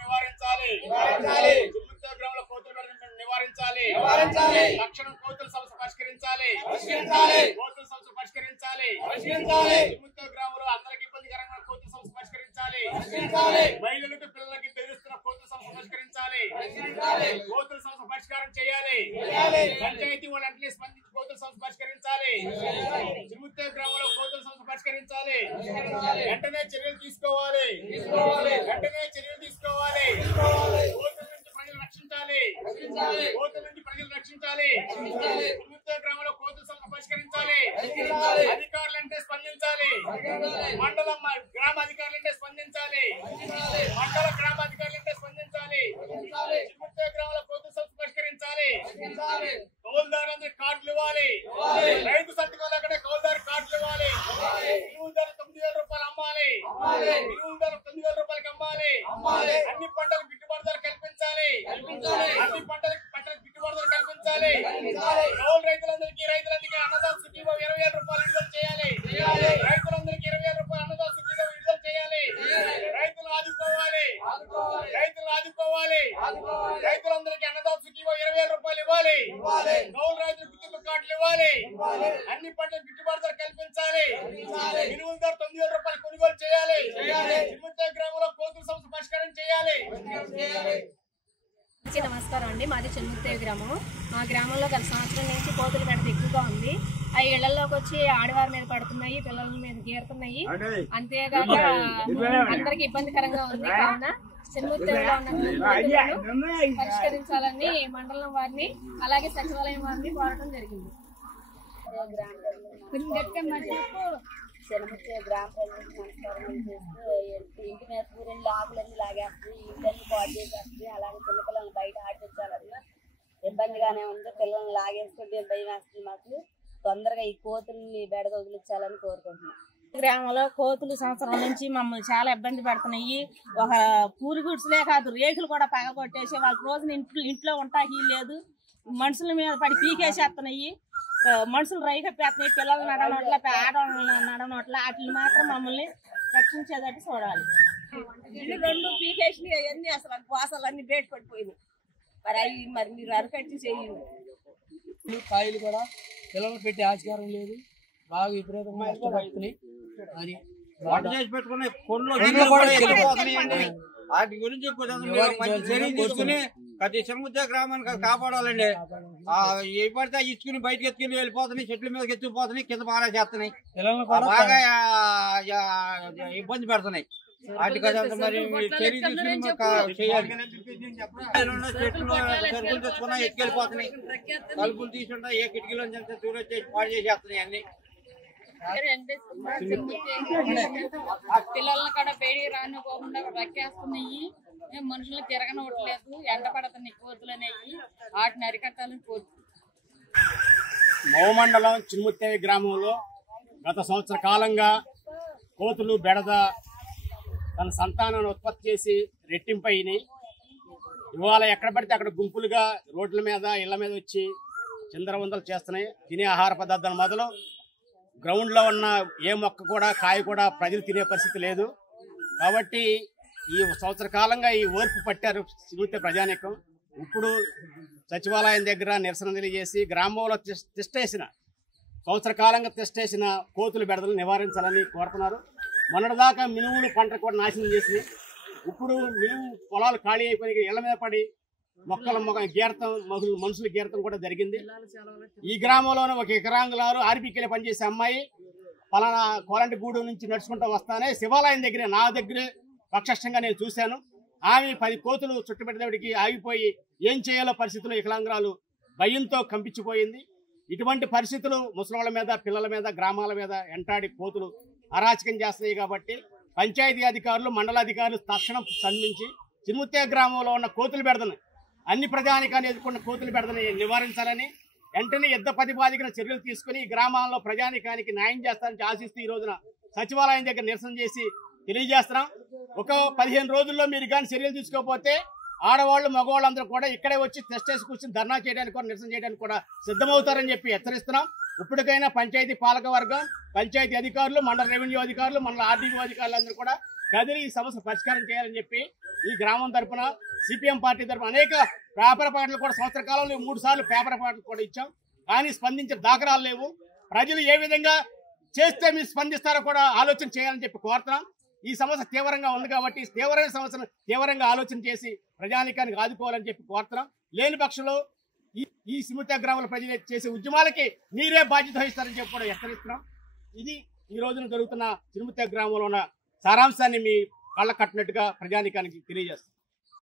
నివారించాలి. గ్రామంలో కోతుల బెడద నివారించాలి. తక్షణం కోతుల సమస్య పరిష్కరించాలి. కోతుల సమస్య పరిష్కరించాలి. గ్రామంలో అందరికి ఇబ్బందికరంగా కోతుల సమస్య పరిష్కరించాలి. మహిళలకు పిల్లలకి బెదిరిస్తున్న కోతుల సమస్య పరిష్కరించాలి. కోతుల సమస్య పరిష్కారం చేయాలి. పంచాయతీ వాళ్ళు వెంటనే స్పందించి కోతుల సమస్య పరిష్కరించాలి. చిరుముత్తే గ్రామంలో కోతుల సమస్య పరిష్కరించాలి. వెంటనే చర్యలు తీసుకోవాలి. కోతుల నుంచి ప్రజలు రక్షించాలి. చిరుముత్తే గ్రామంలో కోతుల సమస్య పరిష్కరించాలి. అధికారులంటే స్పందించాలి. గ్రామ అధికారులంటే స్పందించాలి. గ్రామ అధికారులంటే స్పందించాలి. చిరుముత్తే గ్రామంలో కోతుల సమస్య పరిష్కరించాలి. కౌలుదారులందరికీ కార్డులు ఇవ్వాలి. రైతు సంతకం లేకుండా కౌలుదారు కార్డులు ఇవ్వాలి. మినుముల ధర 9,000 రూపాయలు అమ్మాలి. మినుముల ధర 9,000 రూపాయలకి అమ్మాలి. అన్ని పంటలకు గిట్టుబాటు ధర కల్పించాలి. కౌలు రైతులందరికీ అన్నదాత సుఖీభావ 20,000 రూపాయలు విడుదల చేయాలి. రైతులందరికీ 20,000 రూపాయలు అన్నదాత సుఖీభావ విడుదల చేయాలి. రైతులను ఆదుకోవాలి. రైతులందరికీ అన్నదాత సుఖీభావ 20,000 రూపాయలు ఇవ్వాలి. కౌలు రైతులు గుర్తింపు కార్డులు ఇవ్వాలి. అన్ని పంటలకు గిట్టుబాటు ధర కల్పించాలి. మినుముల ధర 9,000 రూపాయలు కొనుగోలు చేయాలి. చిరుముత్తే గ్రామంలో కోతుల సమస్య పరిష్కారం చేయాలి. నమస్కారం అండి. మాది చిరుముత్తే గ్రామం. మా గ్రామంలో గత సంవత్సరం నుంచి కోతుల బెడద ఎక్కువగా ఉంది. అవి ఇళ్లలోకి వచ్చి ఆడవారి మీద పడుతున్నాయి, పిల్లల మీద గీరుతున్నాయి. అంతేగాక అందరికి ఇబ్బందికరంగా ఉంది. కావున చిరుముత్తేలో ఉన్న పరిష్కరించాలని మండలం వారిని అలాగే సచివాలయం వారిని కోరడం జరిగింది. చిరుముత్తే గ్రామ ప్రజలకు నమస్కారం చేస్తూ ఇంటి మీద కూరని ఆకులన్నీ లాగేస్తుంది, ఇంటన్నీ పాడు చేసేస్తుంది. అలాగే చిన్నపిల్లల్ని బయట ఆడిపించాలన్నా ఇబ్బందిగానే ఉంది. పిల్లల్ని లాగేస్తుంటే భయం వేస్తుంది. మాకు తొందరగా ఈ కోతుల్ని బెడద వదిలించాలని కోరుకుంటున్నాం. గ్రామంలో కోతులు సంవత్సరం నుంచి మమ్మల్ని చాలా ఇబ్బంది పడుతున్నాయి. ఒక పూరి గుడ్సులే కాదు, రేకులు కూడా పగలగొట్టేసి వాళ్ళకి రోజున ఇంట్లో ఉంటాకి లేదు. మనుషుల మీద పడి పీకేసేస్తున్నాయి. మనుషులు రైకెత్తేస్తున్నాయి. పిల్లలు నడనట్ల, ఆడవాళ్ళు నడనట్ల. వాటిని మాత్రం మమ్మల్ని రక్షించేటట్టు చూడాలి. ఇల్లు 2 పీకేసినాయి. అవన్నీ అసలు వాసాలన్నీ బయట పడిపోయినాయి. మరి మీరు అరకట్టి చేయండి. కాయలు కూడా పిల్లలు పెట్టే ఆచారం లేదు. బాగా విపరీతంగా నష్టపడుతున్నాయి. అది చేసి పెట్టుకునే వాటి గురించి చర్య తీసుకుని ప్రతి చిరుముత్తే గ్రామానికి కాపాడాలండి. ఏ పడితే ఇచ్చుకుని బయటకు ఎత్తుకుని వెళ్ళిపోతున్నాయి. చెట్ల మీద ఎత్తుకుపోతున్నాయి, కింద బాగా చేస్తున్నాయి. బాగా ఇబ్బంది పెడుతున్నాయి. వాటికి మరి చర్య తీసుకుని చేయాలి. చెట్లు సరుకులు తెచ్చుకున్నా ఎత్తుకెళ్ళిపోతున్నాయి. తలుపులు తీసుకుంటా ఏ కిటికీలో చూడొచ్చి పాడు చేసేస్తున్నాయి అన్ని. పిల్లల్ని కూడా బయటికి రానివ్వకుండా రక్కేస్తున్నాయి. మనుషులు తిరగనివ్వట్లేదు. ఎండ పడుతున్నాయి కోతులు అనేవి. వాటిని అరికట్టాలని కోరుతున్నాం. మౌమండలం చిరుముత్తే గ్రామంలో గత సంవత్సర కాలంగా కోతులు బెడద తన సంతానాన్ని ఉత్పత్తి చేసి రెట్టింపయినాయి. ఇవాళ ఎక్కడ పడితే అక్కడ గుంపులుగా రోడ్ల మీద ఇళ్ల మీద వచ్చి చిందరవందలు చేస్తున్నాయి. తినే ఆహార పదార్థాలు మొదలు గ్రౌండ్లో ఉన్న ఏ మొక్క కూడా కాయ కూడా ప్రజలు తినే పరిస్థితి లేదు. కాబట్టి ఈ సంవత్సర కాలంగా ఈ ఓర్పు పట్టారు చిరుముత్తే ప్రజానీకం. ఇప్పుడు సచివాలయం దగ్గర నిరసన తెలియజేసి గ్రామంలో సంవత్సర కాలంగా తిష్టేసిన కోతుల బెడదలు నివారించాలని కోరుతున్నారు. మొన్నటిదాకా మినుములు పంట కూడా నాశనం చేసి ఇప్పుడు మినుము పొలాలు ఖాళీ అయిపోయి ఇళ్ల మీద పడి గీరతం మనుషుల గీరతం కూడా జరిగింది. ఈ గ్రామంలోనే ఒక ఎకరాంగులారు ఆర్బీకేలో పనిచేసే అమ్మాయి పలానా కోలంటిగూడెం నుంచి నడుచుకుంటూ వస్తానే శివాలయం దగ్గరే నా దగ్గరే ప్రత్యక్షంగా నేను చూశాను. ఆమె 10 కోతులు చుట్టుపెట్టేవాడికి ఆగిపోయి ఏం చేయాలో పరిస్థితుల్లో వికలాంగురాలు భయంతో కంపించిపోయింది. ఇటువంటి పరిస్థితులు ముసలోళ్ళ మీద, పిల్లల మీద, గ్రామాల మీద ఎంటాడి కోతులు అరాచకం చేస్తున్నాయి. కాబట్టి పంచాయతీ అధికారులు, మండలాధికారులు తక్షణం స్పందించి చిరుముత్తే గ్రామంలో ఉన్న కోతుల బెడదను, అన్ని ప్రజానికాన్ని ఎదుర్కొన్న కోతుల బెడదని నివారించాలని వెంటనే యుద్ధ ప్రతిపాదికన చర్యలు తీసుకుని గ్రామాల్లో ప్రజానికానికి న్యాయం చేస్తారని ఆశిస్తూ ఈ రోజున సచివాలయం దగ్గర నిరసన చేసి తెలియజేస్తున్నాం. ఒక 15 రోజుల్లో మీరు కానీ చర్యలు తీసుకోకపోతే ఆడవాళ్ళు మగవాళ్ళందరూ కూడా ఇక్కడే వచ్చి టెస్ట్ చేసి కూర్చొని ధర్నా చేయడానికి కూడా నిరసన చేయడానికి కూడా సిద్ధమవుతారని చెప్పి హెచ్చరిస్తున్నాం. ఇప్పటికైనా పంచాయతీ పాలక వర్గం, పంచాయతీ అధికారులు, మండల రెవెన్యూ అధికారులు, మండల ఆర్డీఓ అధికారులందరూ కూడా కదిలి ఈ సమస్య పరిష్కారం చేయాలని చెప్పి ఈ గ్రామం తరఫున సిపిఎం పార్టీ తరఫున అనేక పేపర్ పాటలు కూడా సంవత్సర కాలంలో 3 సార్లు పేపర్ పాటలు కూడా ఇచ్చాం. కానీ స్పందించే దాఖలాలు లేవు. ప్రజలు ఏ విధంగా చేస్తే మీరు స్పందిస్తారో కూడా ఆలోచన చేయాలని చెప్పి కోరుతున్నాం. ఈ సమస్య తీవ్రంగా ఉంది కాబట్టి తీవ్రమైన సమస్యను తీవ్రంగా ఆలోచన చేసి ప్రజానికానికి ఆదుకోవాలని చెప్పి కోరుతున్నాం. లేని పక్షంలో ఈ సిముత్య గ్రామాల ప్రజలు చేసే ఉద్యమాలకి మీరే బాధ్యత వహిస్తారని చెప్పి కూడా హెచ్చరిస్తున్నాం. ఇది ఈ రోజున జరుగుతున్న సిముత్య గ్రామంలో ఉన్న సారాంశాన్ని మీ కళ్ళ కట్టినట్టుగా ప్రజానికానికి తెలియజేస్తాం.